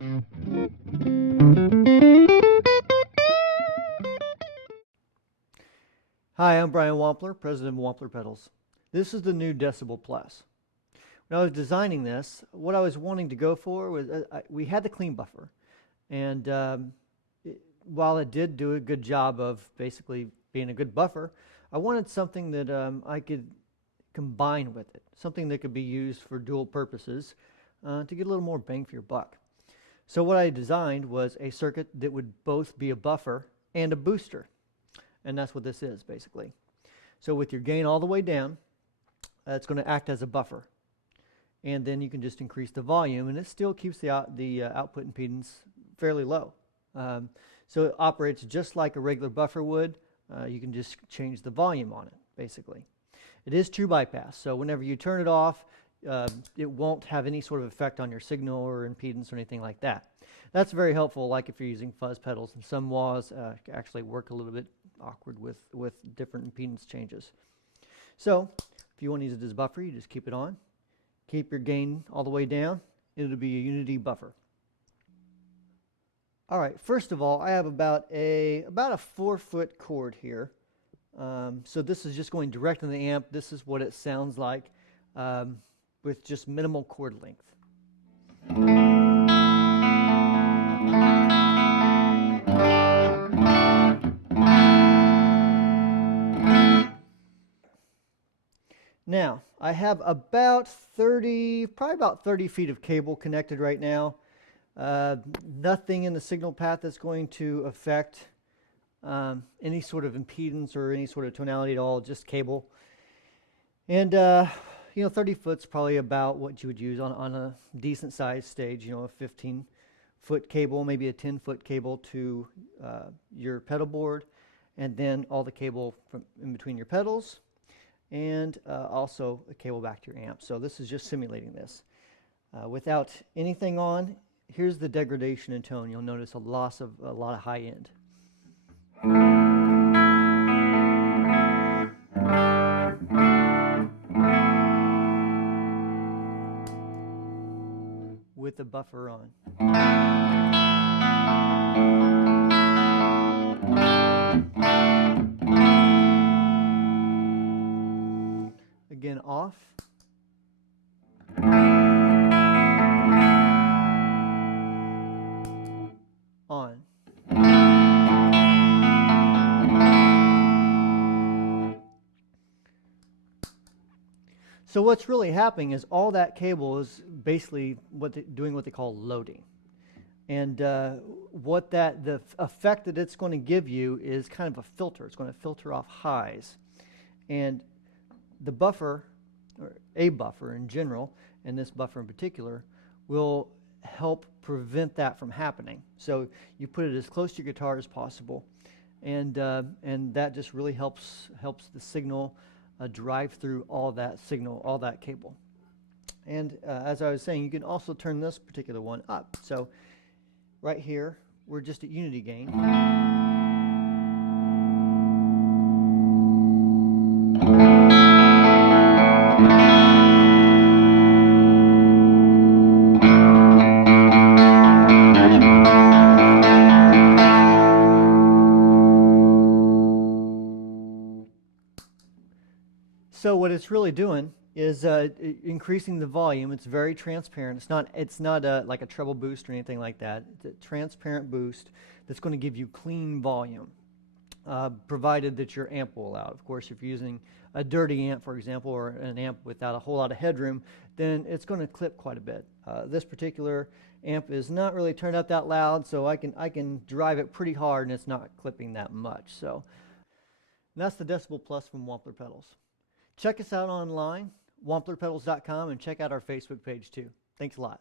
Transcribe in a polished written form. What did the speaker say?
Hi, I'm Brian Wampler, president of Wampler Pedals. This is the new Decibel Plus. When I was designing this, what I was wanting to go for was, we had the clean buffer. And while it did do a good job of basically being a good buffer, I wanted something that I could combine with it, something that could be used for dual purposes to get a little more bang for your buck. So what I designed was a circuit that would both be a buffer and a booster. And that's what this is, basically. So with your gain all the way down, it's going to act as a buffer. And then you can just increase the volume, and it still keeps the output impedance fairly low. So it operates just like a regular buffer would. You can just change the volume on it, basically. It is true bypass, so whenever you turn it off, it won't have any sort of effect on your signal or impedance or anything like that. That's very helpful, like if you're using fuzz pedals, and some wahs actually work a little bit awkward with different impedance changes. So if you want to use it as a buffer, you just keep it on. Keep your gain all the way down. It'll be a unity buffer. All right, first of all, I have about a 4-foot cord here. So this is just going direct in the amp. This is what it sounds like with just minimal cord length. Now, I have probably about 30 feet of cable connected right now. Nothing in the signal path that's going to affect any sort of impedance or any sort of tonality at all, just cable. And, 30 foot's probably about what you would use on a decent sized stage, a 15-foot cable, maybe a 10-foot cable to your pedal board, and then all the cable from in between your pedals, and also a cable back to your amp. So this is just simulating this. Without anything on, here's the degradation in tone. You'll notice a lot of high end. With the buffer on. Again, off. On. So what's really happening is all that cable is basically doing what they call loading. And the effect that it's going to give you is kind of a filter. It's going to filter off highs. And the buffer, or a buffer in general, and this buffer in particular, will help prevent that from happening. So you put it as close to your guitar as possible, and that just really helps the signal drive through all that signal, all that cable. And as I was saying, you can also turn this particular one up. So right here, we're just at unity gain. So what it's really doing is increasing the volume. It's very transparent. It's not like a treble boost or anything like that. It's a transparent boost that's going to give you clean volume, provided that your amp will allow. Of course, if you're using a dirty amp, for example, or an amp without a whole lot of headroom, then it's going to clip quite a bit. This particular amp is not really turned up that loud, so I can drive it pretty hard, and it's not clipping that much. So that's the Decibel Plus from Wampler Pedals. Check us out online, wamplerpedals.com, and check out our Facebook page too. Thanks a lot.